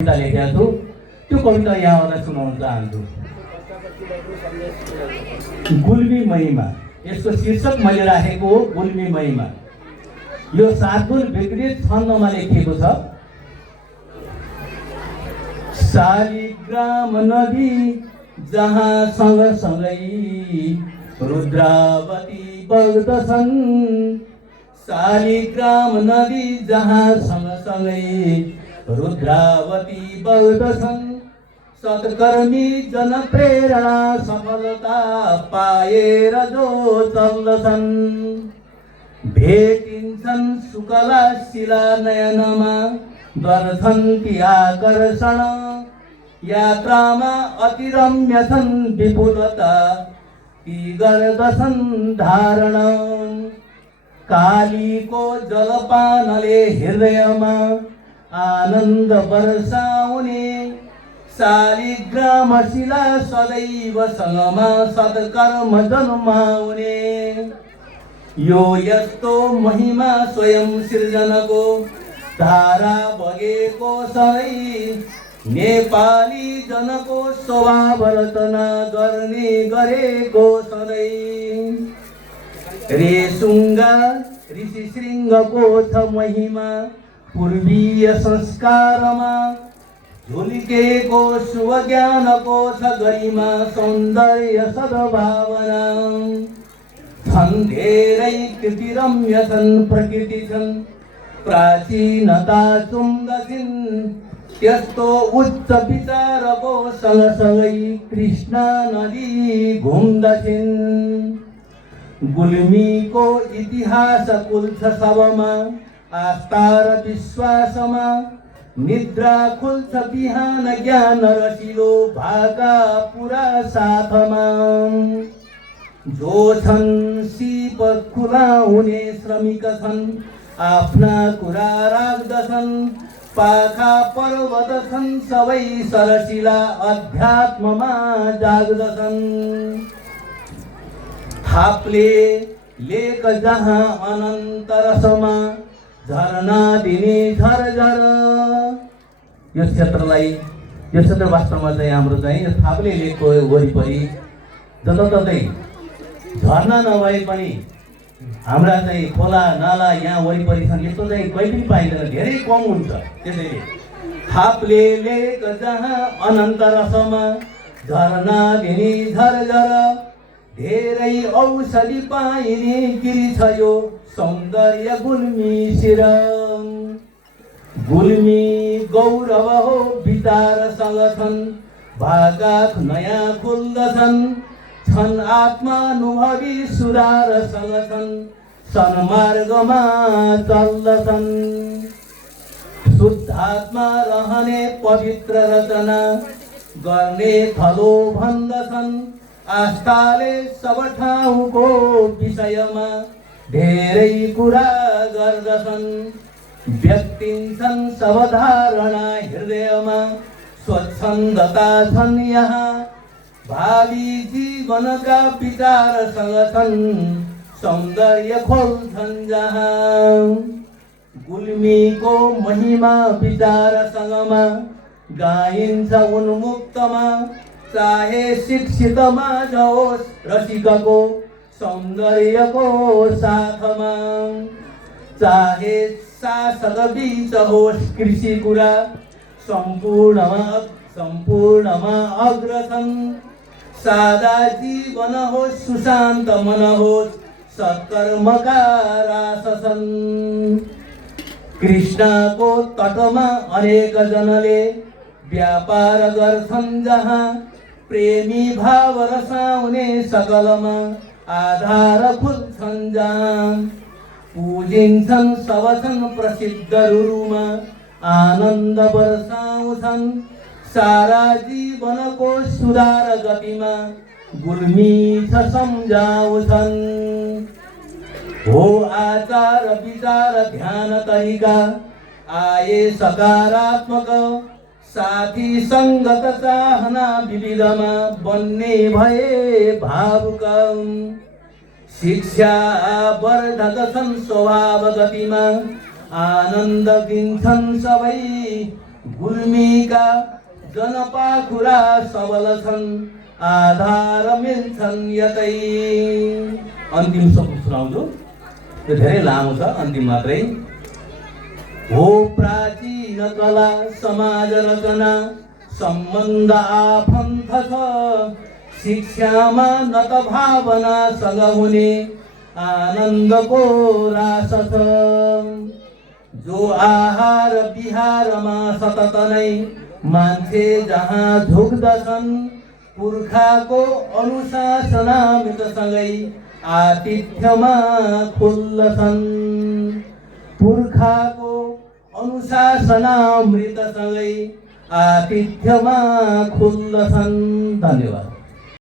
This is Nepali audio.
कविता लेखेको छु। त्यो कविता यहाँहरूलाई सुनाउन चाहन्छु। गुल्मी महिमा, यसको शीर्षक मैले राखेको हो गुल्मी महिमा। यो 7 गुण विकृत छन्दमा लेखिएको छ। शालिग्राम नदी जहाँ सँगसँगै रुद्रावती बग्दछन्, शालिग्राम नदी जहाँ सँगसँगै रुद्रावती बग्दछन्, सत्कर्मी जनप्रेरणा सफलता पाएर जो चल्दछन्, भेटिन्छन् शुक्ला शिला नयनमा गर्छन् ती आकर्षण, यात्रामा अति रम्य छन् विपुलता ती गर्दछन् धारण, कालीको जलपानले हृदयमा आनन्द वर्षाउने, शालिग्राम शिला सदैव सँगमा सत्कर्म जन्माउने, यो यस्तो महिमा स्वयं सृजनको धारा बगेको सधैँ, नेपाली जनको स्वभाव रचना गर्ने गरेको सधैँ, रेसुङ्गा ऋषि शृङ्गको छ महिमा पूर्वीय संस्कारमा, झुल्केको शुभ ज्ञानको छ गरिमा सौन्दर्य सद्भावना, छन् धेरै कृति रम्य छन् प्रकृति छन् प्राचीनता चुम्दछिन्, त्यस्तो उच्च विचारको सँगसँगै कृष्णा नदी घुम्दछिन्, गुल्मीको इतिहास कुल्छ सबमा आस्था र विश्वासमा, निद्रा खुल्छ बिहान ज्ञान रसिलो भाका पुरा साथमा, जो छन् सिप खुला हुने श्रमिक छन् आफ्ना कुरा राख्दछन्, पाखा पर्वत छन् सबै सरसिला अध्यात्ममा जाग्दछन्, थाप्ले लेक जहाँ अनन्त रसमा झरना दिने झरझर, यो क्षेत्र वास्तवमा चाहिँ हाम्रो चाहिँ यो थाप्ले लेकको वरिपरि जताततै झरना नभए पनि हाम्रा चाहिँ खोला नाला यहाँ वरिपरि छन्। यस्तो चाहिँ कहीँ पनि पाइँदैन, धेरै कम हुन्छ। त्यसैले थाप्ले लेक जहाँ अनन्त रसमा झरना दिने झरझर, धेरै औषधि पाइने गिरी छ यो सौन्दर्य गुल्मी शिर, गुल्मी गौरव हो विचारसँग छन् भागात नयाँ खुल्दछन्, छन् आत्मानुभवी सुधारसँग छन् सन्मार्गमा चल्दछन्, शुद्धात्मा रहने पवित्र रचना गर्ने थलो भन्दछन्, आस्थाले सब ठाउँको विषयमा धेरै कुरा गर्दछन्, व्यक्तिन्छन् सब धारणा हृदयमा स्वच्छन्दता छन् यहाँ, भावी जीवनका विचारसँग छन् सौन्दर्य खोल्छन् जहाँ, गुल्मीको महिमा विचारसँगमा गाइन्छ उन्मुक्तमा, चाहे शिक्षितमा जाओस् रसिकको सौन्दर्यको साथमा, चाहे शासक बीच होस् कृषि कुरा सम्पूर्णमा अग्रछन्, सादा जीवन होस् सुशान्त मन होस् सत्कर्मका रास छन्, कृष्णको तटमा अनेक जनले व्यापार गर्छन् जहाँ, प्रेमी भाव रसाउने सकलमा आधार खुल्छन् जहाँ, पूजिन्छन् सब छन् प्रसिद्ध रुरुमा आनन्द वर्षाउँछन्, सारा जीवनको सुधार गतिमा गुल्मी छ सम्झाउँछन्, हो आचार विचार ध्यान तरिका आए सकारात्मक, साथी सङ्गत चाहना विविधमा बन्ने भए भावुक, शिक्षा वर्धक छन् स्वभाव गतिमा आनन्द दिन्छन् सबै गुल्मीका जनपाखुरा सबल छन्, आधार मिल्छन् यतै। अन्तिम शब्द सुनाउँछु, यो धेरै लामो छ, अन्तिम मात्रै। हो प्राचीन कला समाज रचना, सम्बन्ध आफन्त छ, शिक्षामा न त भावनासँग हुने आनन्दको रास छ। जो आहार विहारमा सतत नै मान्छे जहाँ झुक्दछन्, पुर्खाको अनुशासनामृतसँगै आतिथ्यमा खुल्दछन्। पुर्खाको अनुशासनामृतसँगै आतिथ्यमा खुल्दछन्। धन्यवाद।